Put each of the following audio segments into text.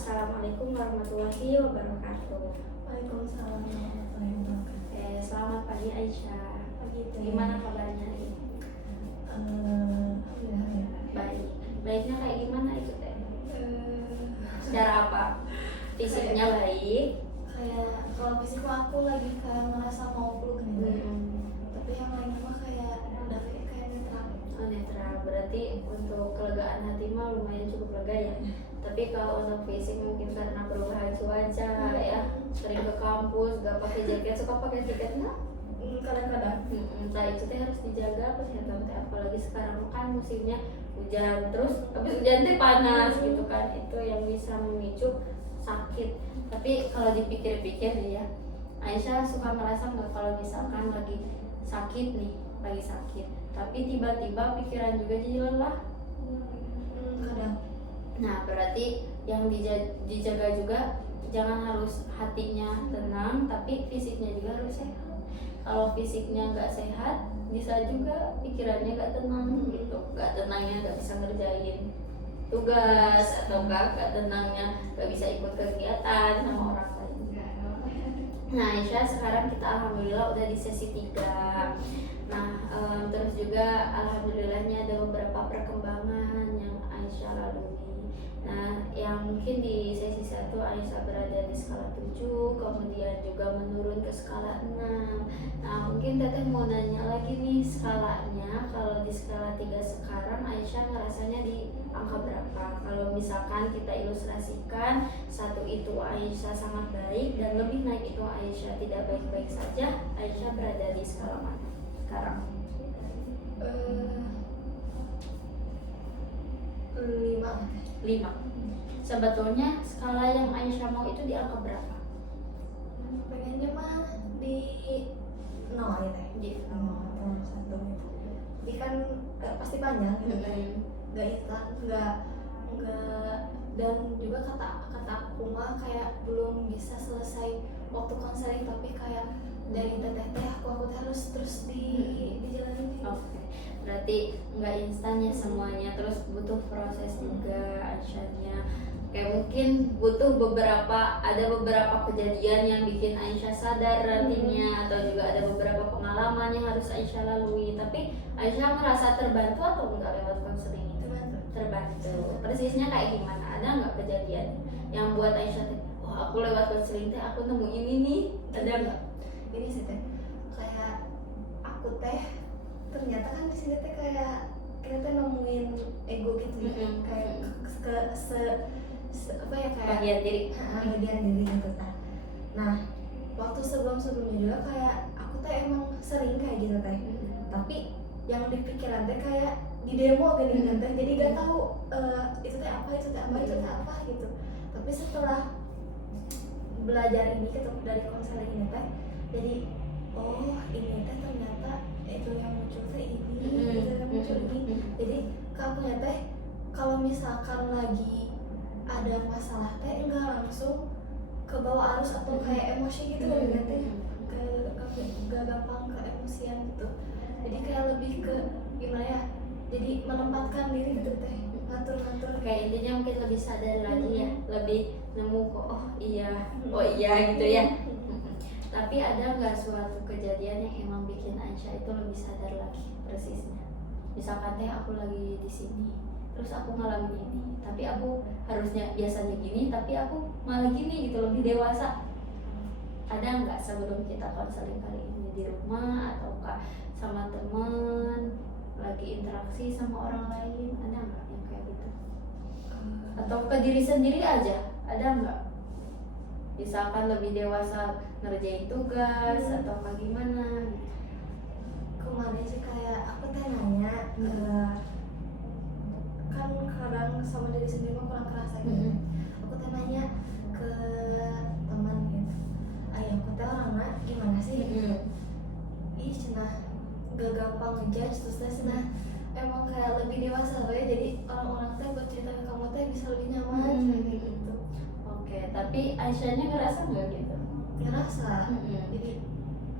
Assalamualaikum warahmatullahi wabarakatuh. Waalaikumsalam warahmatullahi wabarakatuh. Selamat pagi Aisyah. Pagi Teh. Gimana kabarnya ini? Alhamdulillah. Baik. Baiknya kayak gimana itu Teh? Secara apa? Fisiknya baik. Kayak kalau fisik aku lagi kayak merasa mau peluk nih. Tapi yang lainnya mah kayak udah kayak netral. Oh, netral. Berarti untuk kelegaan hati mah lumayan cukup lega ya. Tapi kalau untuk fisik mungkin karena perubahan cuaca ya, sering ke kampus, gak pakai jaket, suka pakai jaket nggak? Kadang-kadang. Nah itu teh harus dijaga kesehatan teh, apalagi sekarang kan musimnya hujan, terus habis hujan teh panas gitu kan, itu yang bisa memicu sakit. Tapi kalau dipikir-pikir ya, Aisyah suka merasa nggak kalau misalkan lagi sakit nih, lagi sakit, tapi tiba-tiba pikiran juga jadi lelah. Kadang. Nah berarti yang dijaga juga, jangan harus hatinya tenang, tapi fisiknya juga harus sehat. Kalau fisiknya nggak sehat, bisa juga pikirannya nggak tenang gitu. Nggak tenangnya nggak bisa ngerjain tugas, atau nggak tenangnya nggak bisa ikut kegiatan sama orang lain. Nah Aisyah, sekarang kita alhamdulillah udah di sesi 3. Nah terus juga alhamdulillahnya ada beberapa perkembangan yang Aisyah lalui. Nah, yang mungkin di sesi 1 Aisyah berada di skala 7, kemudian juga menurun ke skala 6. Nah, mungkin Teteh mau nanya lagi nih skalanya, kalau di skala 3 sekarang Aisyah ngerasanya di angka berapa? Kalau misalkan kita ilustrasikan, 1 itu Aisyah sangat baik dan lebih naik itu Aisyah tidak baik-baik saja, Aisyah berada di skala mana sekarang? 5. Sebetulnya skala yang Aisyah mau itu di angka berapa? Pengennya mah di 0 ya Teh. Di 1 gitu. Jadi kan pasti banyak gitu Teh. Nggak instan, nggak dan juga kata aku mah kayak belum bisa selesai waktu konseling, tapi kayak dari teteh aku harus terus dijalanin. Oke. Berarti nggak instan ya semuanya, terus butuh proses juga Aisyahnya. Kayak mungkin butuh ada beberapa kejadian yang bikin Aisyah sadar nantinya, atau juga ada beberapa pengalaman yang harus Aisyah lalui. Tapi Aisyah merasa terbantu atau enggak lewat konseling itu? Terbantu. Persisnya kayak gimana? Ada nggak kejadian yang buat Aisyah aku lewat konseling teh aku nemu ini nih? Ada nggak? Ini sih Teh, kayak aku Teh ternyata kan di sini Teh kayak kita Teh nemuin ego gitu ya. Kayak apa ya, kayak bagian diri. Bagian diri gitu Teh. Nah waktu sebelumnya juga kayak aku Teh emang sering kayak gitu Teh. Tapi yang di pikiran Teh kayak di demo gini Teh, jadi gak tahu itu Teh apa gitu. Tapi setelah belajar ini ketemu dari konseling ini Teh, jadi oh ini Teh ternyata itu yang muncul Teh ini, itu yang muncul ini. Jadi kamunya Teh kalau misalkan lagi ada masalah Teh enggak langsung ke bawah arus atau kayak emosi gitu Teh, gak gampang ke emosian gitu. Jadi kayak lebih ke gimana ya, jadi menempatkan diri gitu Teh, ngatur. Kayak intinya mungkin lebih sadar lagi ya, lebih nemu kok oh iya gitu ya. Tapi ada nggak suatu kejadian yang emang bikin Aisyah itu lebih sadar lagi persisnya? Misalkan Teh aku lagi di sini, terus aku ngalamin ini, tapi aku harusnya biasanya gini, tapi aku malah gini gitu, lebih dewasa. Ada nggak sebelum kita konseling kali ini di rumah ataukah sama teman, lagi interaksi sama orang lain, ada nggak yang kayak gitu? Atau ke diri sendiri aja, ada nggak? Misalkan lebih dewasa ngerjain tugas atau gimana? Kemarin sih kayak aku Teh nanya, kan kadang sama diri sendiri mah kurang kerasa gitu. Aku Teh nanya ke teman gitu, ayah aku Teh orangnya gimana sih? Ih cenah gak gampang ngejudge, terus Teh cenah emang kayak lebih dewasa ya, jadi orang-orang Teh buat cerita ke kamu Teh bisa lebih nyaman kayak gitu. Oke, tapi Aisyahnya ngerasa nggak gitu? Ngerasa. Jadi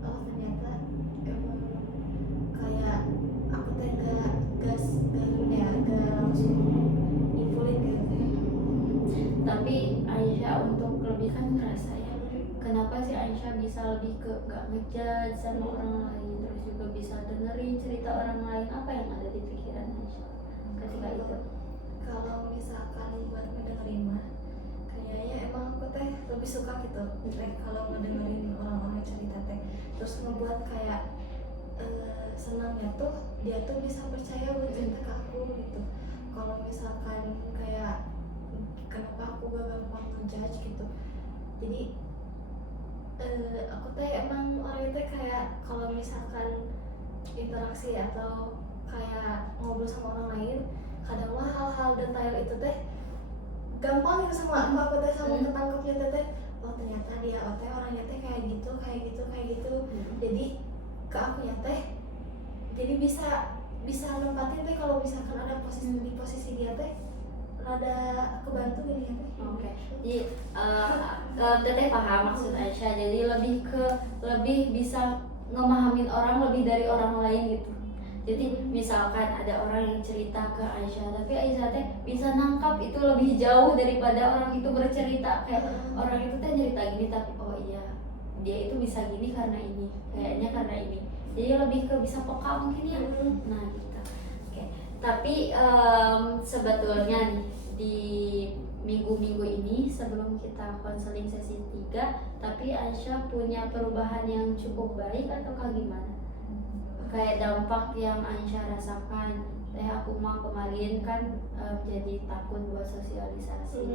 oh ternyata emang kayak aku Teh gak langsung nyimpulin gitu. Tapi lebih kan ngerasa ya, kenapa sih Aisyah bisa lebih ke gak ngejudge sama orang lain, terus juga bisa dengerin cerita orang lain. Apa yang ada di pikiran Aisyah ketika itu? Kalau misalkan buat ngedengerin mah kayaknya emang aku teh lebih suka gitu teh kalau ngedengerin orang-orang cerita teh, terus ngebuat kayak senangnya tuh dia tuh bisa percaya buat cerita ke aku gitu. Kalau misalkan kayak kenapa aku gak gampang ngejudge gitu, jadi aku teh emang orang itu kayak kalau misalkan interaksi atau kayak ngobrol sama orang lain, kadang mah hal-hal detail itu teh gampang gitu sama aku teh sama ketangkepnya teh, oh ternyata dia teh orangnya teh kayak gitu kayak gitu kayak gitu. Jadi ke aku teh jadi bisa nempatin teh kalau misalkan ada posisi di posisi dia teh rada kebantu gini ya teh. Oke. Jadi teteh paham maksud Aisyah. Jadi lebih bisa ngemahamin orang lebih dari orang lain gitu. Jadi misalkan ada orang yang cerita ke Aisyah, tapi Aisyah teh bisa nangkap itu lebih jauh daripada orang itu bercerita. Kayak orang itu teh cerita gini, tapi oh iya dia itu bisa gini karena ini, kayaknya karena ini. Jadi lebih ke bisa peka mungkin ya. Nah gitu. Oke. Tapi sebetulnya nih di minggu-minggu ini sebelum kita konseling sesi 3, tapi Aisyah punya perubahan yang cukup baik ataukah gimana? Kayak dampak yang Aisyah rasakan, aku mah kemarin kan jadi takut buat sosialisasi.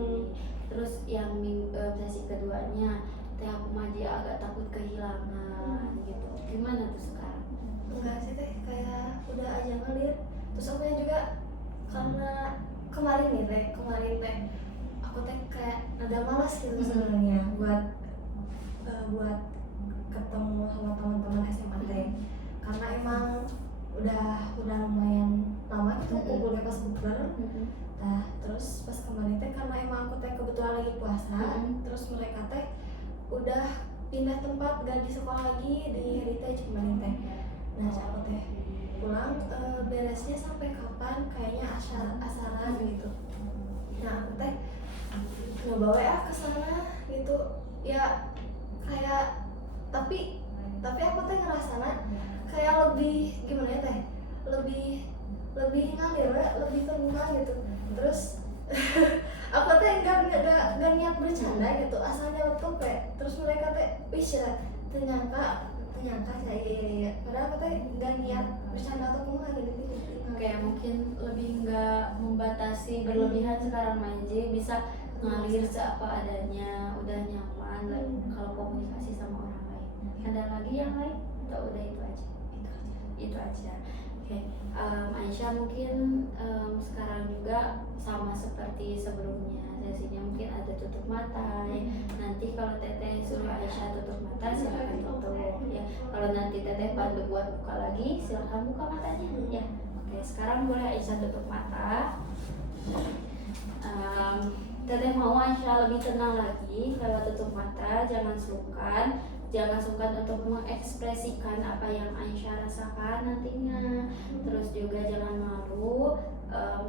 Terus yang sesi keduanya aku mah dia agak takut kehilangan gitu. Gimana tuh sekarang? Enggak sih teh, kayak udah aja ngalir. Terus aku juga karena kemarin teh aku teh kayak ada malas gitu sebenarnya buat ketemu sama teman-teman SMA teh, karena emang udah lumayan lama gitu kumpulnya pas bukber. Nah terus pas kemarin teh karena emang aku teh kebetulan lagi puasa, terus mereka teh udah pindah tempat, gak di sekolah lagi di Heritage kemarin teh. Nah aku teh pulang beresnya sampai kapan kayaknya asaran gitu. Nah aku teh ngebawa ke sana gitu ya, kayak tapi aku teh ngerasana kayak lebih gimana ya teh, lebih ngalir, lebih tenang gitu. Terus aku teh gak niat bercanda gitu, asalnya letup kayak. Terus mereka teh wih ternyata saya padahal aku teh gak niat bercanda atau kumaha gitu. Kayak mungkin lebih nggak membatasi berlebihan sekarang aja, bisa ngalir seapa adanya, udah nyaman kalau komunikasi sama orang lain. Ada lagi yang lain atau udah itu aja? Itu aja. Oke. Aisyah mungkin sekarang juga sama seperti sebelumnya, sesinya mungkin ada tutup mata ya. Nanti kalau teteh suruh Aisyah tutup mata silakan tutup ya. Kalau nanti teteh bantu buat buka lagi silakan buka matanya ya. Oke, sekarang boleh Aisyah tutup mata. Teteh mau Aisyah lebih tenang lagi lewat tutup mata, jangan sungkan untuk mengekspresikan apa yang Aisyah rasakan nantinya. Terus juga jangan malu,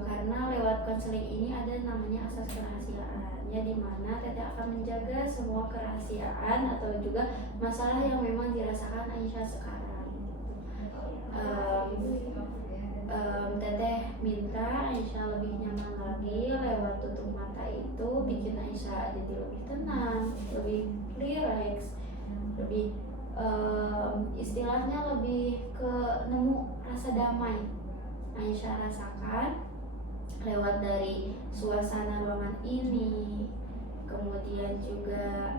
karena lewat konseling ini ada namanya asas kerahasiaan, ya, dimana teteh akan menjaga semua kerahasiaan atau juga masalah yang memang dirasakan Aisyah sekarang. Teteh minta Aisyah lebih nyaman lagi lewat tutup mata itu, bikin Aisyah jadi lebih tenang, lebih relax, lebih istilahnya lebih ke nemu rasa damai. Aisyah rasakan lewat dari suasana ruangan ini, kemudian juga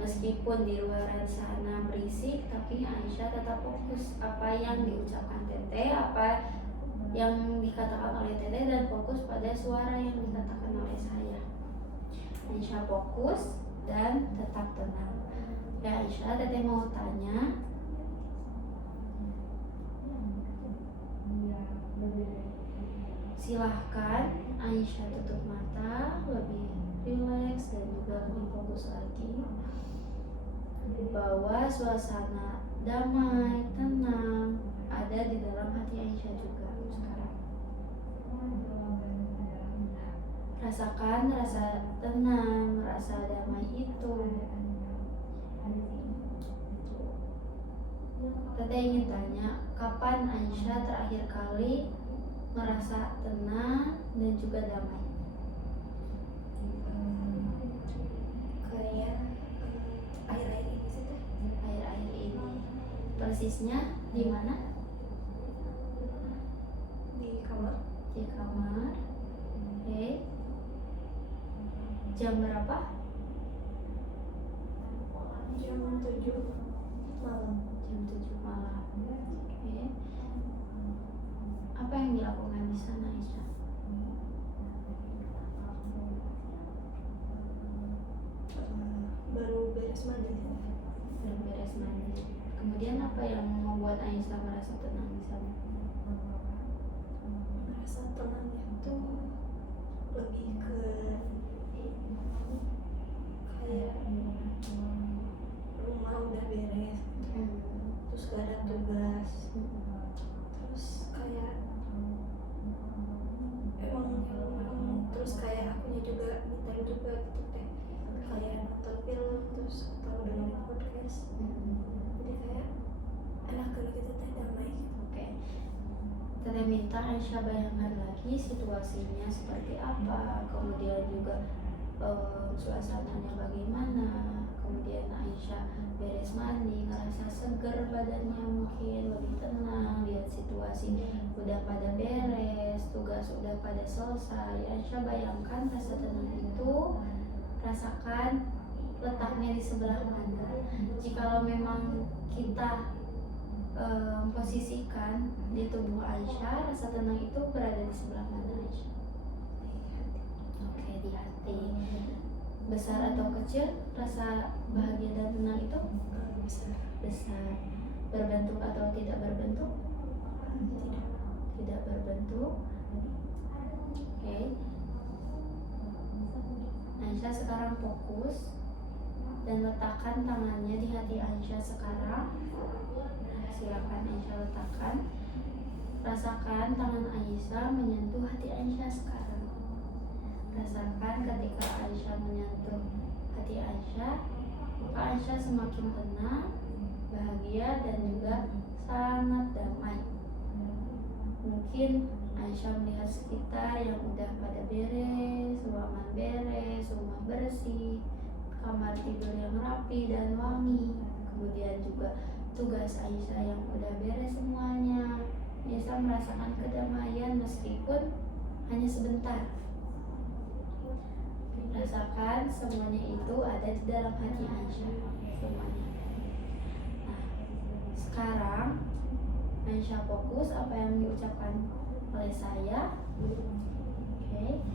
meskipun di luar sana berisik, tapi Aisyah tetap fokus apa yang diucapkan teteh, apa yang dikatakan oleh teteh, dan fokus pada suara yang dikatakan oleh saya. Aisyah fokus dan tetap tenang. Ya Aisyah, teteh mau tanya, silahkan Aisyah tutup mata, lebih rileks dan juga lebih fokus lagi. Bahwa suasana damai, tenang ada di dalam hati Aisyah juga sekarang. rasakan rasa tenang, rasa damai itu. Teteh ingin tanya, kapan Aisyah terakhir kali merasa tenang dan juga damai? Kayaknya akhir-akhir ini sih teh. Akhir-akhir ini. Persisnya di mana? Di kamar Di kamar. Oke. Jam berapa? jam 7 malam. Jam 7 malam. Oke. Apa yang dilakukan di sana, Aisyah? Baru beres mandi. Belum beres mandi. Kemudian apa yang membuat Aisyah merasa tenang di sana? Merasa tenang itu lebih ke kayak rumah udah beres, terus gak ada tugas, terus kayak emang terus kayak akunya juga minta juga gitu teh, kayak nonton film terus atau dengerin podcast, jadi kayak enak gitu teh, damai gitu. Oke. Teteh minta Aisyah bayangkan lagi situasinya seperti apa, kemudian juga suasananya bagaimana, kemudian Aisyah beres mandi ngerasa seger badannya, mungkin lebih tenang, lihat situasi udah pada beres, tugas udah pada selesai. Aisyah bayangkan rasa tenang itu, rasakan letaknya di sebelah mana. Jikalau memang kita posisikan di tubuh Aisyah, rasa tenang itu berada di sebelah mana, Aisyah? Oke, di hati. Besar atau kecil rasa bahagia dan tenang itu? Besar. Berbentuk atau tidak berbentuk? Tidak berbentuk. Oke. Aisyah sekarang fokus dan letakkan tangannya di hati Aisyah sekarang. Silakan Aisyah letakkan. Rasakan tangan Aisyah menyentuh hati Aisyah sekarang. Rasakan ketika Aisyah menyentuh hati Aisyah, maka Aisyah semakin tenang, bahagia, dan juga sangat damai. Mungkin Aisyah melihat sekitar yang udah pada beres, ruangan beres, rumah bersih, kamar tidur yang rapi dan wangi. Kemudian juga tugas Aisyah yang udah beres semuanya. Aisyah merasakan kedamaian meskipun hanya sebentar. Rasakan semuanya itu ada di dalam hati Aisyah, semuanya. Nah, sekarang Aisyah fokus apa yang diucapkan oleh saya. Oke.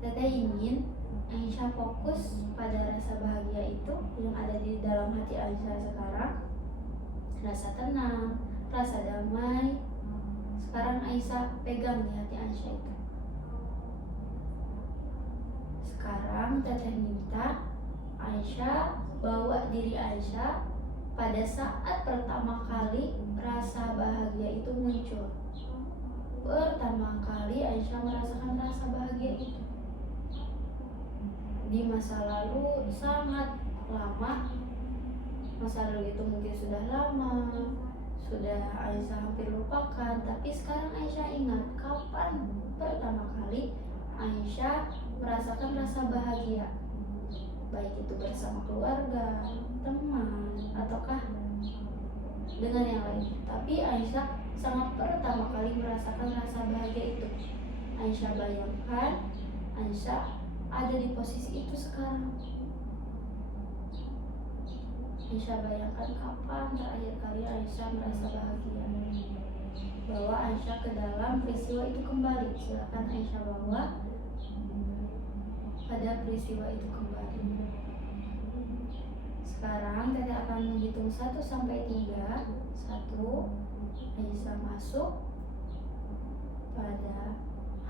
Teteh ingin Aisyah fokus pada rasa bahagia itu yang ada di dalam hati Aisyah sekarang. Rasa tenang, rasa damai. Sekarang Aisyah pegang di hati Aisyah itu. Sekarang Teteh minta Aisyah bawa diri Aisyah pada saat pertama kali rasa bahagia itu muncul. Pertama kali Aisyah merasakan rasa bahagia itu. Di masa lalu sangat lama. Masa lalu itu mungkin sudah lama, sudah Aisyah hampir lupakan. Tapi sekarang Aisyah ingat kapan pertama kali Aisyah merasakan rasa bahagia, baik itu bersama keluarga, teman, ataukah dengan yang lain. Tapi Aisyah sangat pertama kali merasakan rasa bahagia itu. Aisyah bayangkan Aisyah ada di posisi itu sekarang. Aisyah bayangkan kapan terakhir kali Aisyah merasa bahagia. Bawa Aisyah ke dalam peristiwa itu kembali. Silakan Aisyah bawa pada peristiwa itu kembali. Sekarang Teteh akan menghitung 1 sampai 3. 1, Aisyah masuk pada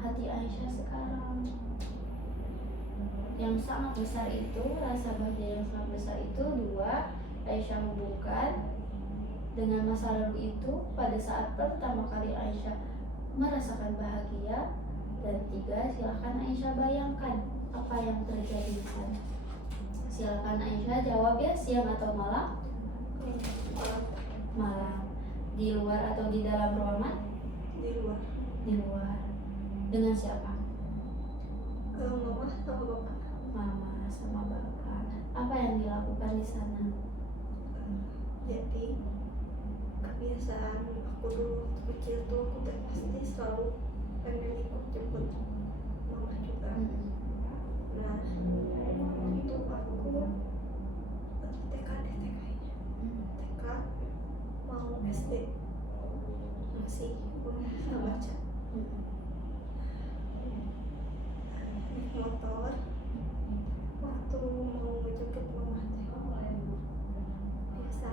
hati Aisyah sekarang. Yang sangat besar itu, rasa bahagia yang sangat besar itu. 2, Aisyah hubungkan dengan masa lalu itu pada saat pertama kali Aisyah merasakan bahagia. Dan 3, silakan Aisyah bayangkan apa yang terjadi di sana. Silakan Aisyah jawab ya, siang atau malam? Malam. Di luar atau di dalam ruangan? Di luar. Di luar. Dengan siapa? Mama sama bapak. Mama sama bapak. Apa yang dilakukan di sana? Jadi kebiasaan aku dulu waktu kecil tuh aku tuh pasti selalu pengen ikut jemput mama juga. Nah itu aku TK deh TK mau SD masih belum bisa baca. Naik motor waktu mau menjemput mama biasa.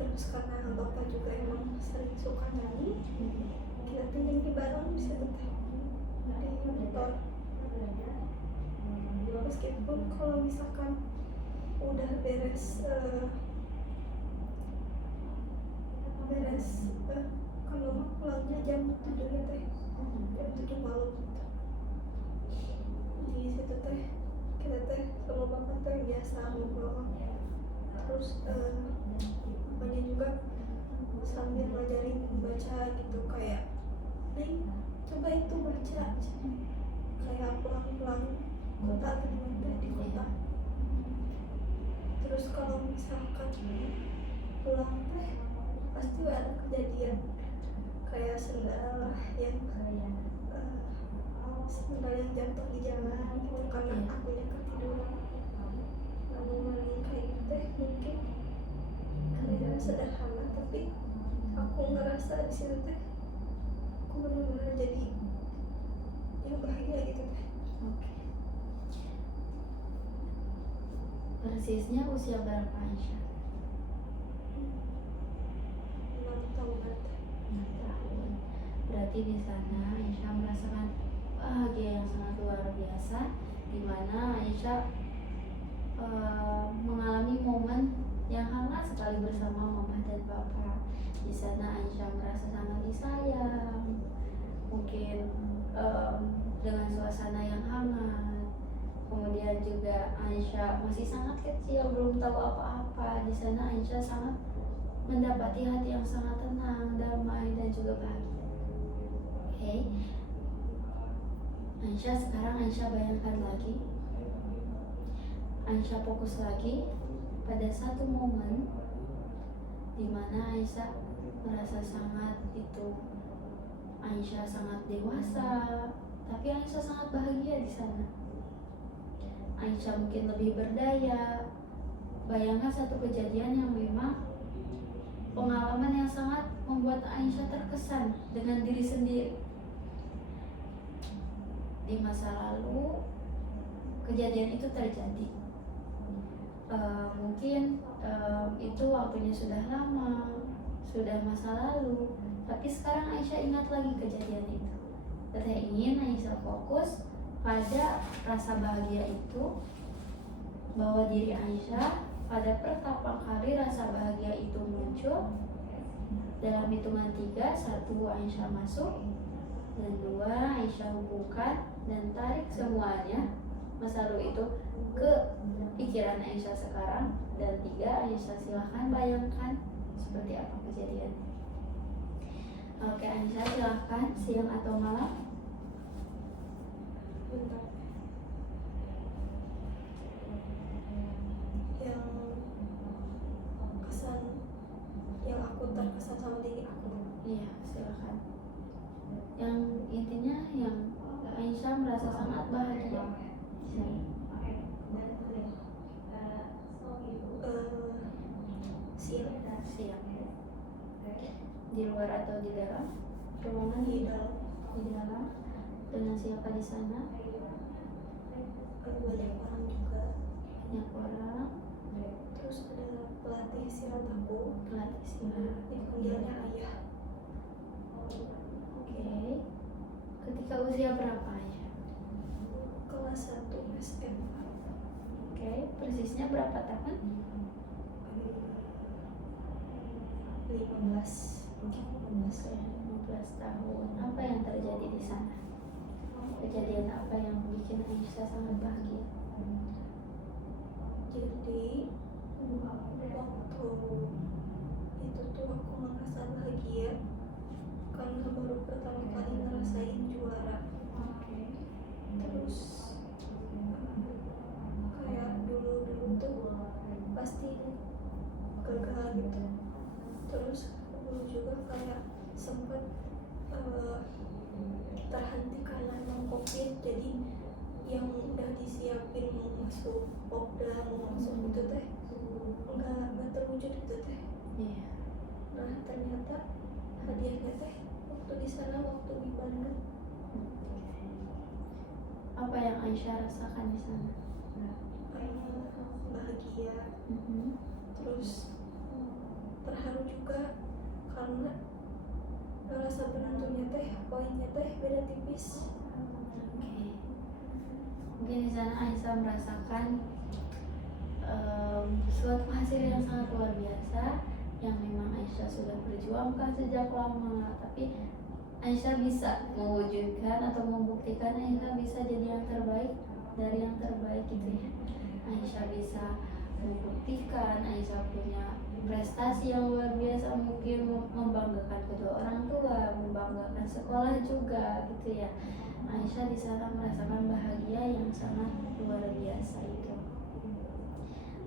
Terus karena bapak juga emang sering suka nyanyi, kita tuh nyanyi bareng di situ teh di motor. Meskipun kalau misalkan udah beres kalau mama pulangnya jam 7 ya teh, jam 7 malam di situ teh kita teh sama bapak teh biasa ngobrol. Terus bapaknya juga sambil ngajarin baca gitu, kayak Neng coba itu baca, kayak pulang-pulang kota gitu teh di kota. Terus kalau misalkan pulang teh pasti ada kejadian kayak sendal yang jatuh di jalan gitu karena akunya ketiduran. Namun kayak gitu teh mungkin kalian sederhana, tapi aku ngerasa di sini teh aku benar-benar jadi yang bahagia gitu teh. Oke. Persisnya usia berapa Aisyah? 6 tahunan teh. 6 tahun. Berarti di sana Aisyah merasakan bahagia yang sangat luar biasa, di mana Aisyah mengalami momen yang hangat sekali bersama mama dan papa. Di sana Aisyah merasa sangat disayang, mungkin dengan suasana yang hangat. Kemudian juga Aisyah masih sangat kecil, belum tahu apa-apa. Di sana Aisyah sangat mendapati hati yang sangat tenang, damai, dan juga bahagia. Oke. Aisyah, sekarang Aisyah bayangkan lagi, Aisyah fokus lagi pada satu momen di mana Aisyah merasa sangat Aisyah sangat dewasa, tapi Aisyah sangat bahagia di sana. Aisyah mungkin lebih berdaya. Bayangkan satu kejadian yang memang pengalaman yang sangat membuat Aisyah terkesan dengan diri sendiri. Di masa lalu kejadian itu terjadi. Mungkin itu waktunya sudah lama, sudah masa lalu, tapi sekarang Aisyah ingat lagi kejadian itu. Dan ingin Aisyah fokus pada rasa bahagia itu, bahwa diri Aisyah pada pertama kali rasa bahagia itu muncul. Dalam hitungan 3, 1 Aisyah masuk, dan 2 Aisyah hubungkan dan tarik semuanya masa lalu itu ke pikiran Aisyah sekarang. Dan 3 Aisyah silahkan bayangkan seperti apa kejadiannya. Oke Aisyah, silahkan, siang atau malam? Bentar. Yang kesan, yang aku terkesan sama diri aku. Iya, silakan. Yang intinya yang Aisyah merasa sangat bahagia. Siang. Di luar atau di dalam ruangan? Di dalam. Di dalam. Dengan siapa di sana? Banyak orang juga. Banyak orang. Terus ada pelatih silat aku, Pelatih silat. dipanggilnya ayah. Oke. Ketika usia berapa ya? Kelas 1 SMA. Oke. Persisnya berapa tahun? 15. Mungkin 15. 15 tahun. Apa yang terjadi di sana? Kejadian apa yang bikin Aisyah sangat bahagia? Jadi waktu itu tuh aku merasa bahagia karena baru pertama kali ngerasain juara. Terus kayak dulu tuh pasti gagal gitu. Terus dulu juga kayak sempet terhenti karena emang COVID, jadi yang udah disiapin mau masuk popda, mau masuk itu teh nggak terwujud itu teh. Iya. Nah ternyata hadiahnya teh waktu di sana, waktu di Bandung. Apa yang Aisyah rasakan di sana? Bahagia, terus terharu juga karena rasa penentunya teh poinnya teh beda tipis. Oke. Mungkin di sana Aisyah merasakan suatu hasil yang sangat luar biasa yang memang Aisyah sudah berjuangkan sejak lama, tapi Aisyah bisa mewujudkan atau membuktikan Aisyah bisa jadi yang terbaik dari yang terbaik gitu ya. Aisyah bisa membuktikan Aisyah punya prestasi yang luar biasa, mungkin membanggakan kedua orang tua, membanggakan sekolah juga gitu ya. Aisyah di sana merasakan bahagia yang sangat luar biasa itu.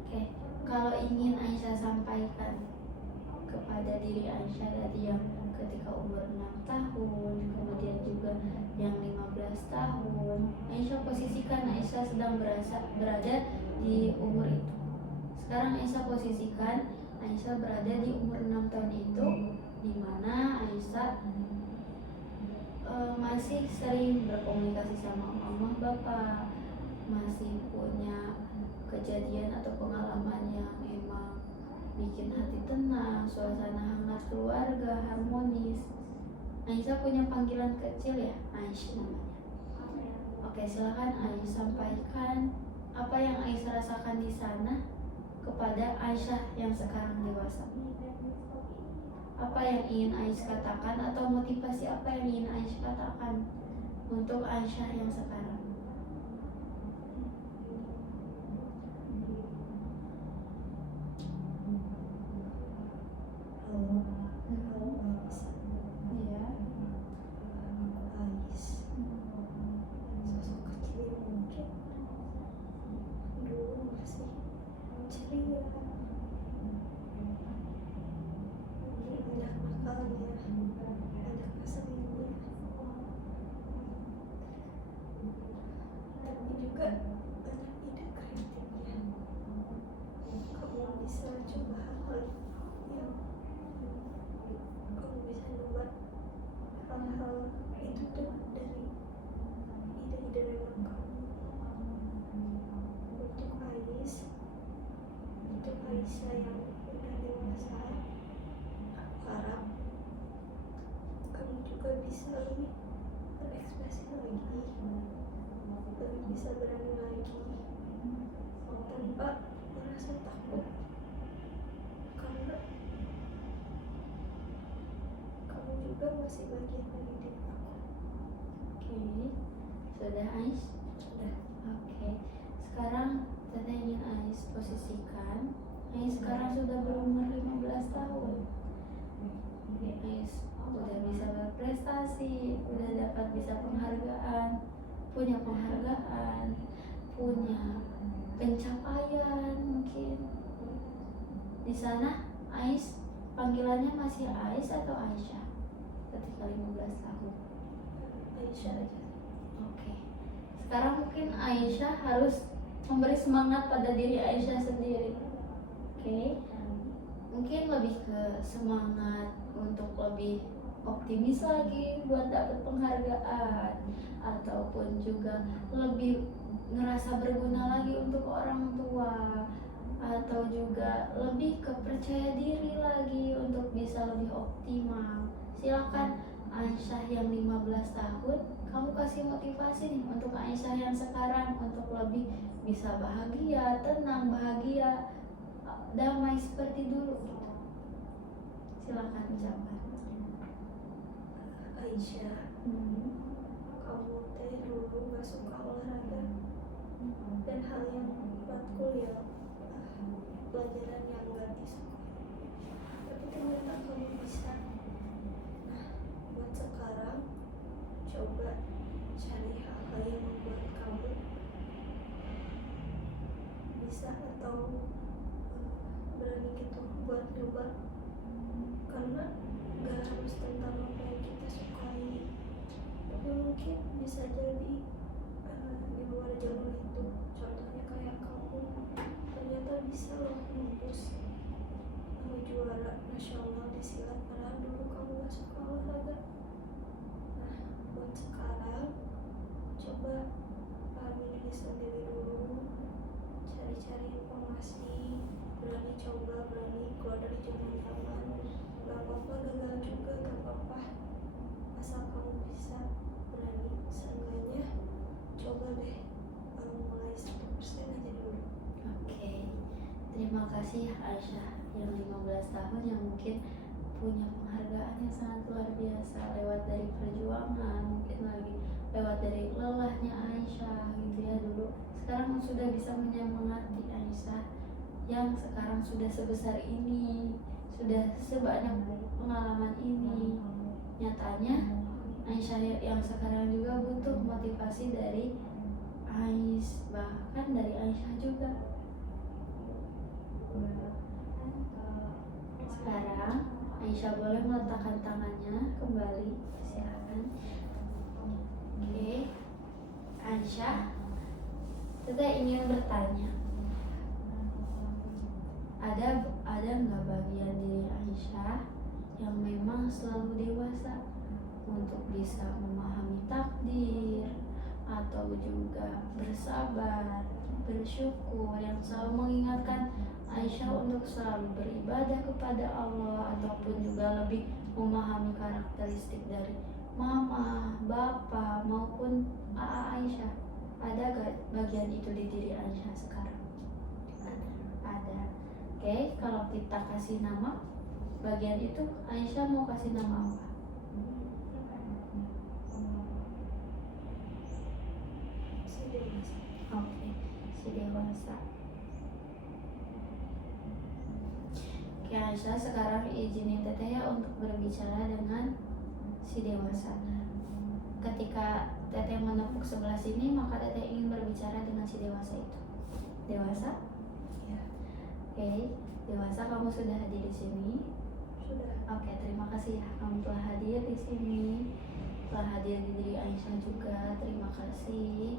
Oke, kalau ingin Aisyah sampaikan kepada diri Aisyah tadi yang ketika umur 6 tahun, kemudian juga yang 15 tahun, Aisyah posisikan Aisyah sedang berada di umur itu. Sekarang Aisyah posisikan Aisyah berada di umur 6 tahun itu, di mana Aisyah masih sering berkomunikasi sama mama bapak, masih punya kejadian atau pengalaman yang emang bikin hati tenang, suasana hangat keluarga, harmonis. Aisyah punya panggilan kecil ya, Aisyah namanya. Oke, silakan Aisyah sampaikan apa yang Aisyah rasakan di sana kepada Aisyah yang sekarang dewasa. Apa yang ingin Aisyah katakan atau motivasi apa yang ingin Aisyah katakan untuk Aisyah yang sekarang? Halo Ais. Iya. Ais. Sosok kecil yang mungkin dulu masih ceria, banyak nakalnya, banyak ngeselinnya, tapi juga banyak ide kreatifnya. Kamu bisa coba hal-hal yang kamu bisa buat hal-hal itu tuh dari ide-ide random kamu. Untuk Ais, untuk Aisyah yang udah dewasa, aku harap kamu juga bisa lebih berekspresi lagi, lebih bisa berani lagi tanpa merasa takut, karena kamu juga masih bagian dari diri aku. Oke, sudah Ais? Sudah. Oke, sekarang saya ingin Ais posisikan Ais sekarang sudah berumur 15 tahun. Ais udah bisa berprestasi, udah dapat bisa penghargaan, punya pencapaian mungkin. Di sana Ais panggilannya masih Ais atau Aisyah ketika 15 tahun? Aisyah aja. Oke. Sekarang mungkin Aisyah harus memberi semangat pada diri Aisyah sendiri. Oke. Mungkin lebih ke semangat untuk lebih optimis lagi buat dapat penghargaan, ataupun juga lebih ngerasa berguna lagi untuk orang tua, atau juga lebih ke percaya diri lagi untuk bisa lebih optimal. Silakan Aisyah yang 15 tahun, kamu kasih motivasi nih untuk Aisyah yang sekarang untuk lebih bisa bahagia, tenang, bahagia, damai seperti dulu gitu. Silakan ucapkan. Aisyah, kamu teh dulu aku nggak suka olahraga dan hal yang matkul ya pelajaran yang nggak disukai, tapi ternyata kamu bisa. Nah, buat sekarang coba cari hal-hal yang membuat kamu bisa atau berani gitu buat coba, karena gak harus tentang apa yang kita sukai, tapi mungkin bisa jadi di luar jalur itu. Contohnya kayak kamu ternyata bisa loh nembus juara nasional di silat padahal dulu kamu gak suka olahraga. Nah, buat sekarang coba pahami diri sendiri dulu, cari-cari informasi, berani coba, berani keluar dari zona nyaman. Gak apa-apa gagal juga, gak apa-apa, asal kamu bisa berani. Seenggaknya coba deh mulai 1% aja dulu. Oke, terima kasih Aisyah yang 15 tahun yang mungkin punya penghargaan yang sangat luar biasa lewat dari perjuangan, mungkin lagi lewat dari lelahnya Aisyah gitu ya dulu. Sekarang sudah bisa menyemangati Aisyah yang sekarang sudah sebesar ini, sudah sebanyak pengalaman ini. Nyatanya Aisyah yang sekarang juga butuh motivasi dari bahkan dari Aisyah juga. Sekarang Aisyah boleh meletakkan tangannya kembali, silakan. Oke, Aisyah, Teteh ingin bertanya, ada nggak bagian diri Aisyah yang memang selalu dewasa untuk bisa memahami takdir atau juga bersabar, bersyukur, yang selalu mengingatkan Aisyah untuk selalu beribadah kepada Allah, ataupun juga lebih memahami karakteristik dari mama, bapak maupun Aisyah? Ada gak bagian itu di diri Aisyah sekarang? Ada. Oke, kalau kita kasih nama bagian itu, Aisyah mau kasih nama apa? Oke, si dewasa. Oke Aisyah, sekarang izinin Teteh ya untuk berbicara dengan si dewasa. Ketika Teteh menepuk sebelah sini, maka Teteh ingin berbicara dengan si dewasa itu. Dewasa? Ya. Oke, dewasa, kamu sudah hadir di sini? Sudah. Oke, terima kasih ya kamu telah hadir di sini, telah hadir di diri Aisyah juga. Terima kasih.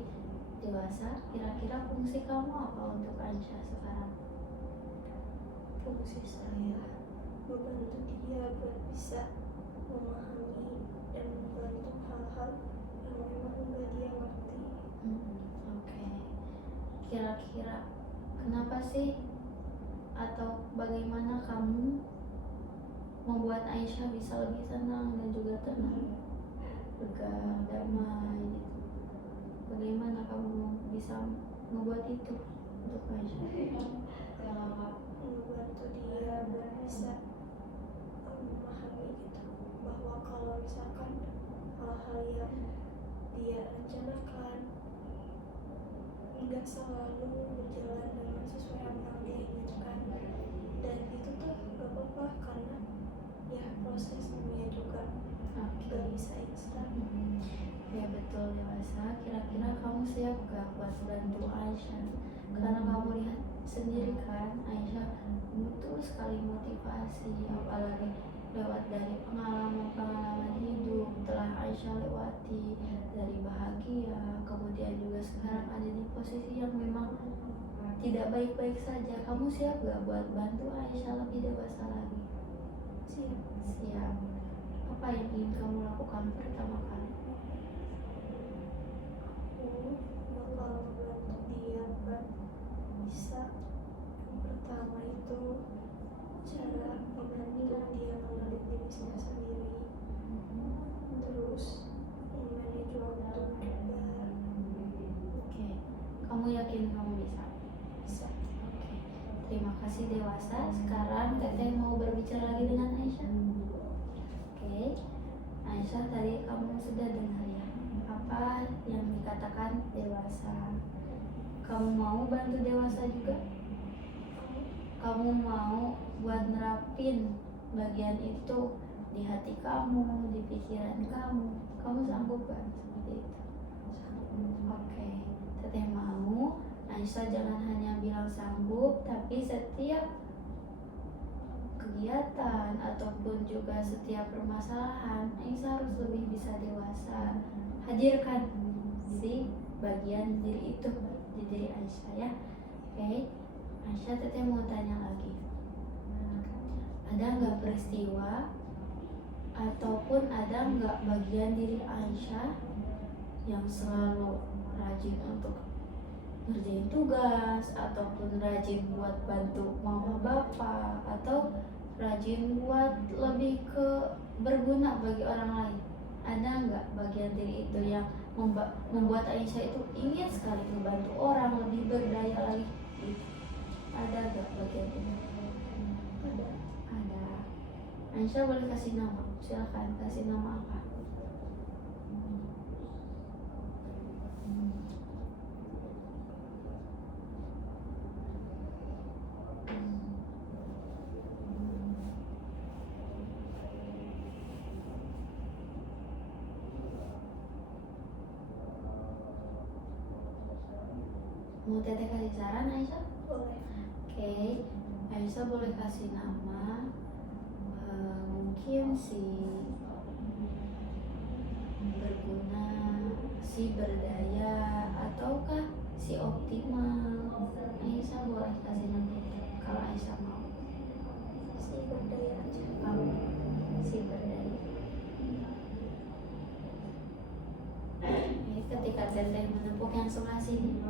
Dewasa, kira-kira fungsi kamu apa untuk Aisyah sekarang? Fungsi saya membantu dia buat bisa memahami dan membantu hal-hal yang memang enggak dia ngerti. Oke. Kira-kira kenapa sih atau bagaimana kamu membuat Aisyah bisa lebih tenang dan juga tenang, lega, damai gitu? Bagaimana kamu bisa membuat itu untuk Aisyah? Membantu dia buat bisa memahami gitu, bahwa kalau misalkan hal-hal yang dia rencanakan nggak selalu berjalan dengan sesuai apa yang dia inginkan, dan itu tuh gak apa-apa karena ya prosesnya juga gak bisa instan. Ya betul dewasa. Kira-kira kamu siap gak buat bantu Aisyah? Karena kamu lihat sendiri kan, Aisyah butuh sekali motivasi, apalagi lewat dari pengalaman-pengalaman hidup telah Aisyah lewati, dari bahagia, kemudian juga sekarang ada di posisi yang memang tidak baik-baik saja. Kamu siap gak buat bantu Aisyah lebih dewasa lagi? Siap. Siap. Apa yang ingin kamu lakukan pertama kali? Aku bakal membantu dia buat bisa, yang pertama itu cara membantu dia mengenali dirinya sendiri, terus manage waktu juga. Oke, kamu yakin kamu bisa? Bisa. Oke, terima kasih dewasa. Sekarang Teteh mau berbicara lagi dengan Aisyah. Oke, Aisyah, tadi kamu sudah dengar ya apa apa yang dikatakan dewasa. Kamu mau bantu dewasa juga? Kamu mau buat nerapin bagian itu di hati kamu, di pikiran kamu sanggup kan seperti itu? Oke, teteh mau. Aisyah jangan hanya bilang sanggup, tapi setiap kegiatan ataupun juga setiap permasalahan Aisyah harus lebih bisa dewasa. Hadirkan si bagian diri itu di diri Aisyah ya. Oke, Aisyah teteh mau tanya lagi. Ada nggak peristiwa ataupun ada nggak bagian diri Aisyah yang selalu rajin untuk ngerjain tugas ataupun rajin buat bantu mama bapak atau rajin buat lebih ke berguna bagi orang lain? Ada nggak bagian diri itu yang membuat Aisyah itu ingin sekali membantu orang lebih berdaya lagi? Ada nggak bagian itu? Ada. Aisyah boleh kasih nama, silakan kasih nama apa? Mau teteh kasih saran Aisyah? Boleh. Oke, Aisyah boleh kasih nama mungkin si berguna, si berdaya, ataukah si optimal. Aisyah boleh kasih nama itu kalau Aisyah mau. Si berdaya aja. Si berdaya. Ketika teteh menempuh yang sebelah sini,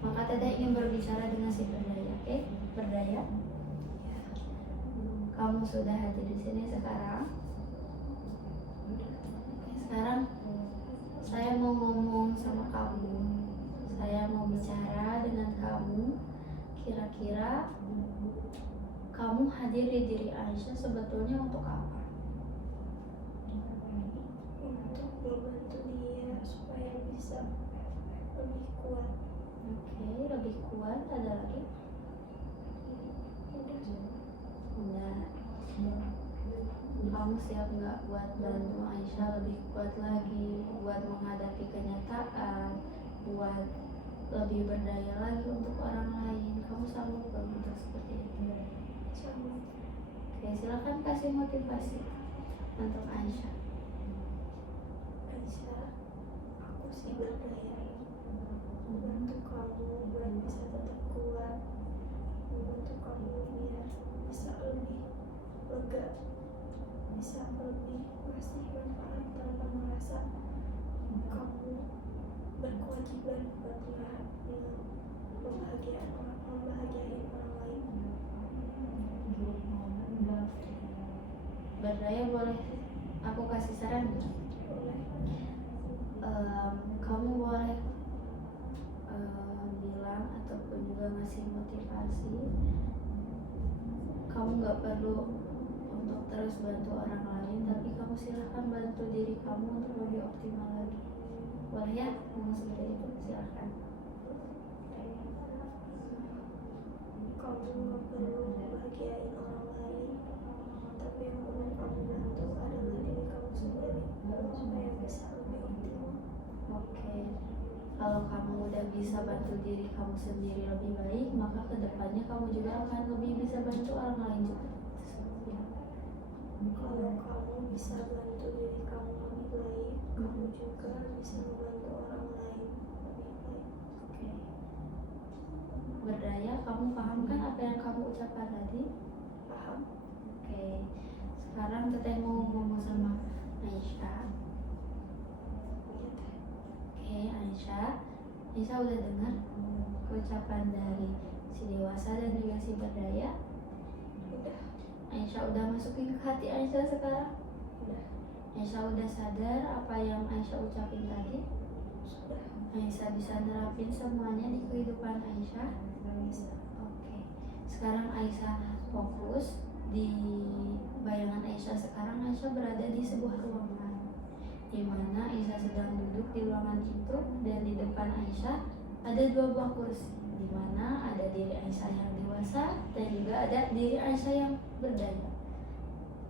maka teteh ingin berbicara dengan si berdaya. Oke, berdaya. Kamu sudah hadir di sini sekarang. Sekarang saya mau ngomong sama kamu. Saya mau bicara dengan kamu. Kira-kira kamu hadir di diri Aisyah sebetulnya untuk apa? Untuk membantu dia supaya bisa lebih kuat. Oke, lebih kuat. Ada lagi? Udah. Kamu siap nggak buat bantu Aisyah lebih kuat lagi, buat menghadapi kenyataan, buat lebih berdaya lagi untuk orang lain? Kamu sanggup nggak untuk seperti itu? Sanggup. Oke, silakan kasih motivasi untuk Aisyah. Aisyah, aku sih berdaya membantu kamu buat bisa tetap kuat, membantu kamu biar bisa lebih lega, bisa lebih ngasih manfaat tanpa merasa kamu berkewajiban buat membahagiain orang lain. Berdaya boleh aku kasih saran nggak? Boleh. Kamu boleh bilang ataupun juga ngasih motivasi. Kamu nggak perlu untuk terus bantu orang lain, tapi kamu silahkan bantu diri kamu untuk lebih optimal lagi. Boleh ya ngomong seperti itu? Silahkan. Kamu nggak perlu membahagiain orang lain, tapi yang perlu kamu bantu adalah diri kamu sendiri supaya bisa lebih optimal. Oke, kalau kamu udah bisa bantu diri kamu sendiri lebih baik, maka kedepannya kamu juga akan lebih bisa bantu orang lain juga. Kalau kamu bisa bantu diri kamu lebih baik, kamu juga bisa membantu orang lain lebih baik. Oke. Berdaya, kamu paham kan apa yang kamu ucapkan tadi? Paham? Oke. Sekarang teteh mau ngomong sama Aisyah. Oke, Aisyah. Aisyah udah dengar ucapan dari si dewasa dan juga si berdaya? Udah. Aisyah udah masukin ke hati Aisyah sekarang? Udah. Aisyah udah sadar apa yang Aisyah ucapin tadi? Sudah. Aisyah bisa nerapin semuanya di kehidupan Aisyah? Bisa. Oke. Sekarang Aisyah fokus di bayangan Aisyah. Sekarang Aisyah berada di sebuah ruangan di mana mana Aisyah sedang duduk di ruangan itu dan di depan Aisyah ada 2 buah kursi, di mana ada diri Aisyah yang dewasa dan juga ada diri Aisyah yang berdaya.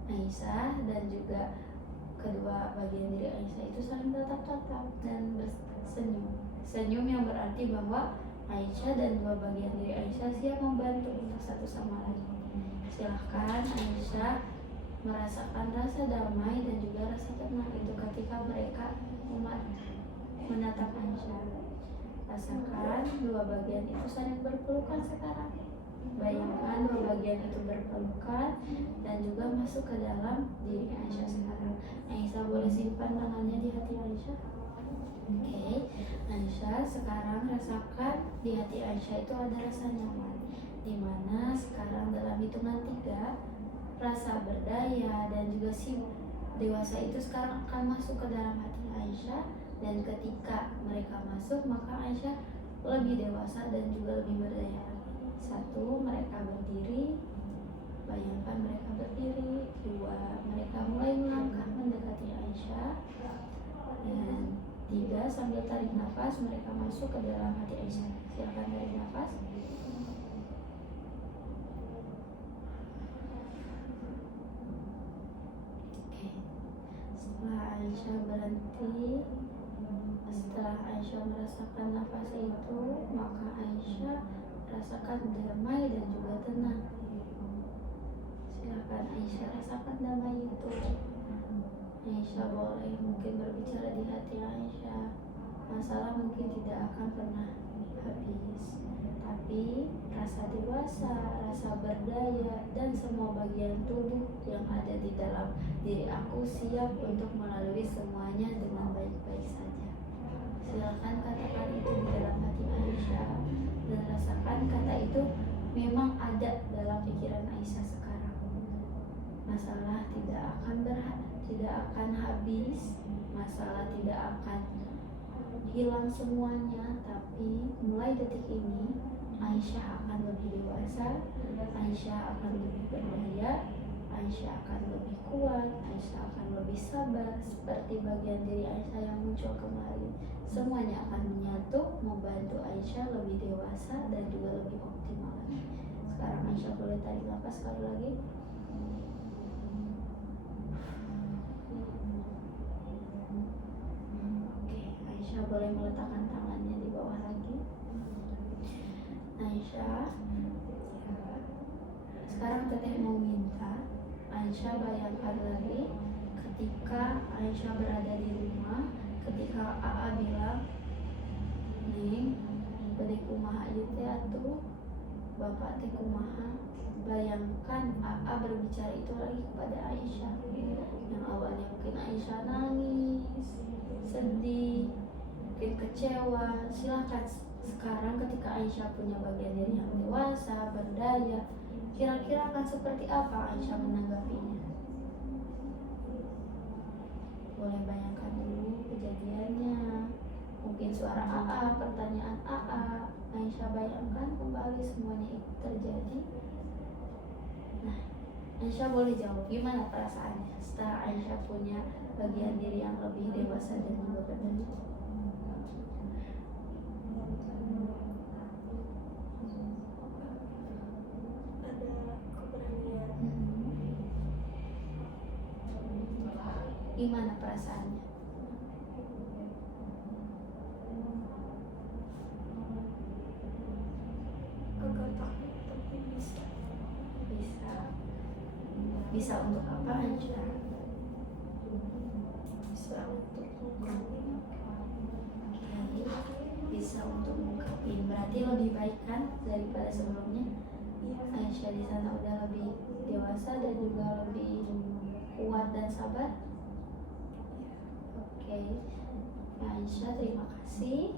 Aisyah dan juga kedua bagian diri Aisyah itu saling tatap-tatap dan bersenyum. Senyum yang berarti bahwa Aisyah dan 2 bagian diri Aisyah siap membantu untuk satu sama lain. Silahkan Aisyah merasakan rasa damai dan juga rasa tenang itu ketika mereka menatap Aisyah. Rasakan 2 bagian itu saling berpelukan sekarang. Bayangkan 2 bagian itu berpelukan dan juga masuk ke dalam diri Aisyah sekarang. Aisyah boleh simpan tangannya di hati Aisyah. Oke, Aisyah sekarang rasakan di hati Aisyah itu ada rasa nyaman, dimana sekarang dalam hitungan 3 rasa berdaya dan juga si dewasa itu sekarang akan masuk ke dalam hati Aisyah, dan ketika mereka masuk maka Aisyah lebih dewasa dan juga lebih berdaya. 1, mereka berdiri, bayangkan mereka berdiri. 2, mereka mulai melangkah mendekati Aisyah. Dan 3, sambil tarik nafas mereka masuk ke dalam hati Aisyah. Silakan tarik nafas. Setelah Aisyah berhenti, setelah Aisyah merasakan nafas itu, maka Aisyah rasakan damai dan juga tenang. Silakan Aisyah rasakan damai itu. Aisyah boleh mungkin berbicara di hati Aisyah. Masalah mungkin tidak akan pernah habis, tapi rasa dewasa, rasa berdaya, dan semua bagian tubuh yang ada di dalam diri aku siap untuk melalui semuanya dengan baik-baik saja. Silakan katakan itu di dalam hati Aisyah dan rasakan kata itu memang ada dalam pikiran Aisyah sekarang. Masalah tidak akan habis, masalah tidak akan hilang semuanya, tapi mulai detik ini Aisyah akan lebih dewasa, Aisyah akan lebih berdaya, Aisyah akan lebih kuat, Aisyah akan lebih sabar seperti bagian diri Aisyah yang muncul kemarin. Semuanya akan menyatu membantu Aisyah lebih dewasa dan juga lebih optimal lagi. Sekarang Aisyah boleh tarik nafas sekali lagi. Aisyah boleh meletakkan tangannya di bawah lagi. Aisyah, sekarang Teteh mau minta Aisyah bayangkan lagi ketika Aisyah berada di rumah, ketika AA bilang, "Ning, bade kumaha ieu teh atuh? Bapak teh kumaha?" Bayangkan AA berbicara itu lagi kepada Aisyah. Yang awalnya mungkin Aisyah nangis, sedih, mungkin kecewa. Silahkan sekarang ketika Aisyah punya bagian diri yang dewasa, berdaya, kira-kira akan seperti apa Aisyah menanggapinya? Boleh bayangkan dulu kejadiannya. Mungkin suara AA, pertanyaan AA. Aisyah bayangkan kembali semuanya itu terjadi. Nah, Aisyah boleh jawab gimana perasaannya setelah Aisyah punya bagian diri yang lebih dewasa dan juga berdaya. Gimana perasaannya? Agak takut tapi bisa. Bisa untuk apa Aisyah? Bisa untuk mengungkapin. Bisa untuk mengungkapin. Berarti lebih baik kan daripada sebelumnya? Aisyah di sana udah lebih dewasa dan juga lebih kuat dan sabar. Oke, Aisyah terima kasih.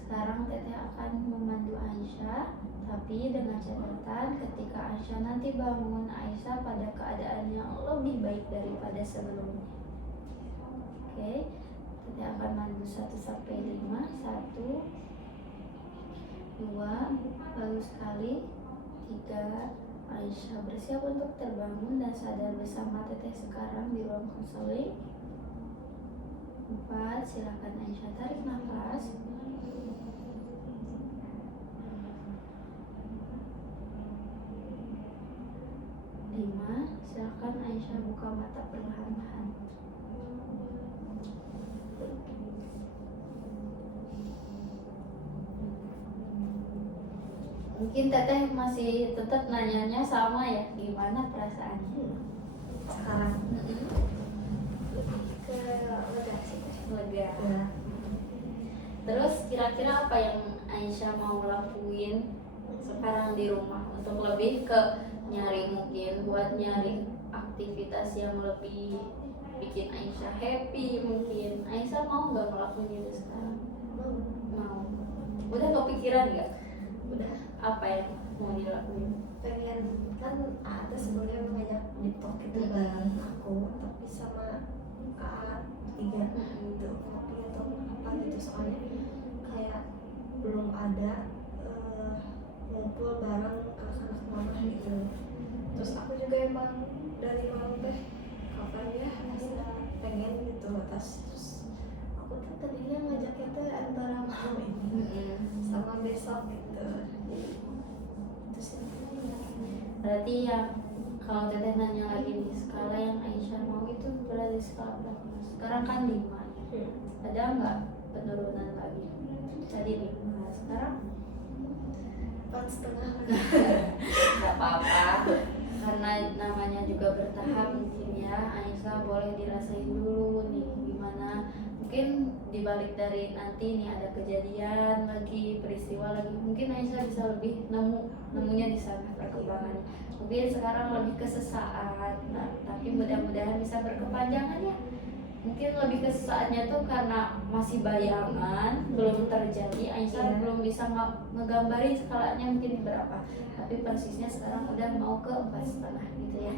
Sekarang Teteh akan memandu Aisyah, tapi dengan catatan ketika Aisyah nanti bangun, Aisyah pada keadaan yang lebih baik daripada sebelumnya. Oke, Teteh akan mandu 1 sampai 5. 1, 2, lalu sekali 3. Aisyah bersiap untuk terbangun dan sadar bersama Teteh sekarang di ruang konseling. 4, silakan Aisyah tarik nafas. 5, silakan Aisyah buka mata perlahan-lahan. Mungkin teteh masih tetap nanyanya sama ya, gimana perasaannya Sekarang lebih ke lega sih Teh. lega. Ya. Terus kira-kira apa yang Aisyah mau lakuin sekarang di rumah untuk lebih ke nyari, mungkin buat nyari aktivitas yang lebih bikin Aisyah happy, mungkin Aisyah mau nggak ngelakuin itu sekarang? Mau. Udah kepikiran nggak? Udah. Apa yang mau dilakuin? Pengen, kan ada sebelumnya mengajak TikTok gitu bareng aku, tapi sama A3 gitu, kopi atau apa gitu, soalnya kayak belum ada ngumpul bareng anak-anak mama gitu. Terus aku juga emang dari malam teh kapan ya rasa pengen gitu, terus aku tuh tadinya ngajaknya tuh antara malam ini sama besok gitu. Terus Berarti yang kalau teteh nanya lagi nih, skala yang Aisyah mau itu berada di skala berapa? Sekarang kan 5 ya. Ada nggak penurunan lagi? Tadi 5, sekarang 4,5. nggak apa-apa, karena namanya juga bertahap mungkin ya. Aisyah boleh dirasain dulu nih gimana, mungkin dibalik dari nanti nih ada kejadian lagi, peristiwa lagi, mungkin Aisyah bisa lebih nemunya di sana perkembangannya. Mungkin sekarang lebih ke sesaat, nah, tapi mudah-mudahan bisa berkepanjangan ya. Mungkin lebih ke sesaatnya tuh karena masih bayangan, belum terjadi. Aisyah belum bisa ngegambarin skalanya mungkin berapa, tapi persisnya sekarang udah mau ke 4,5 gitu ya.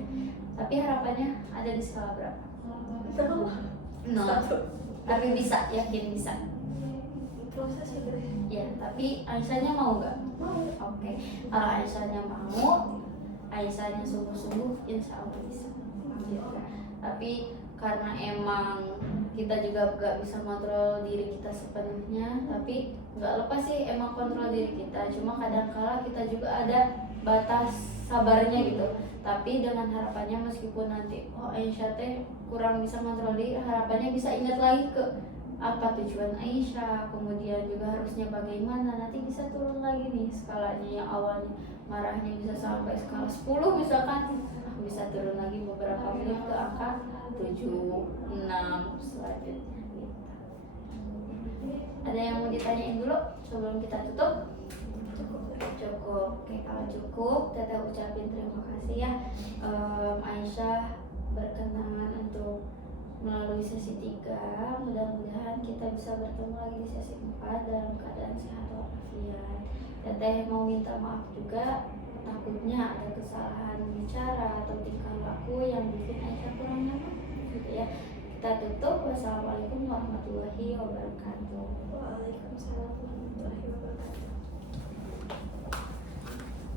Tapi harapannya ada di skala berapa? No. Tapi bisa, yakin bisa. Proses itu Ya, tapi Aisyahnya mau nggak? mau. Oke, kalau Aisyahnya mau, Aisyahnya sungguh-sungguh, insya Allah bisa. Gitu. Tapi karena emang kita juga gak bisa kontrol diri kita sepenuhnya, tapi nggak lepas sih emang kontrol diri kita. Cuma kadang-kala kita juga ada batas sabarnya gitu. Tapi dengan harapannya meskipun nanti Aisyah teh kurang bisa kontrol diri, harapannya bisa ingat lagi ke apa tujuan Aisyah, kemudian juga harusnya bagaimana, nanti bisa turun lagi nih skalanya. Yang awalnya marahnya bisa sampai skala 10 misalkan, bisa turun lagi beberapa menit ke angka 7, 6 selanjutnya gitu. Ada yang mau ditanyain dulu sebelum kita tutup? Cukup. Oke, kalau cukup teteh ucapin terima kasih ya. Aisyah berkenan untuk melalui sesi 3. Mudah-mudahan kita bisa bertemu lagi di sesi 4 dalam keadaan sehat walafiat. Teteh mau minta maaf juga, takutnya ada kesalahan bicara atau tingkah laku yang bikin Aisyah kurang nyaman gitu ya. Kita tutup. Wassalamualaikum warahmatullahi wabarakatuh. Waalaikumsalam warahmatullahi wabarakatuh.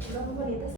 Berapa menit?